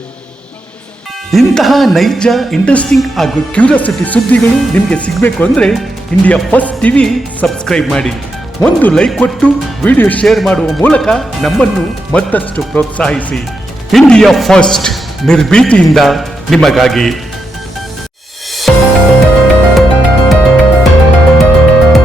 Thank you sir. ಇಂತಹ ನೈಜ, ಇಂಟ್ರೆಸ್ಟಿಂಗ್ ಹಾಗೂ ಕ್ಯೂರಿಯಾಸಿಟಿ ಸುದ್ದಿಗಳು ನಿಮಗೆ ಸಿಗಬೇಕು ಅಂದರೆ ಇಂಡಿಯಾ ಫಸ್ಟ್ ಟಿವಿ ಸಬ್ಸ್ಕ್ರೈಬ್ ಮಾಡಿ. ಒಂದು ಲೈಕ್ ಕೊಟ್ಟು ವಿಡಿಯೋ ಶೇರ್ ಮಾಡುವ ಮೂಲಕ ನಮ್ಮನ್ನು ಮತ್ತಷ್ಟು ಪ್ರೋತ್ಸಾಹಿಸಿ. ಇಂಡಿಯಾ ಫಸ್ಟ್, ನಿರ್ಭೀತಿಯಿಂದ ನಿಮಗಾಗಿ.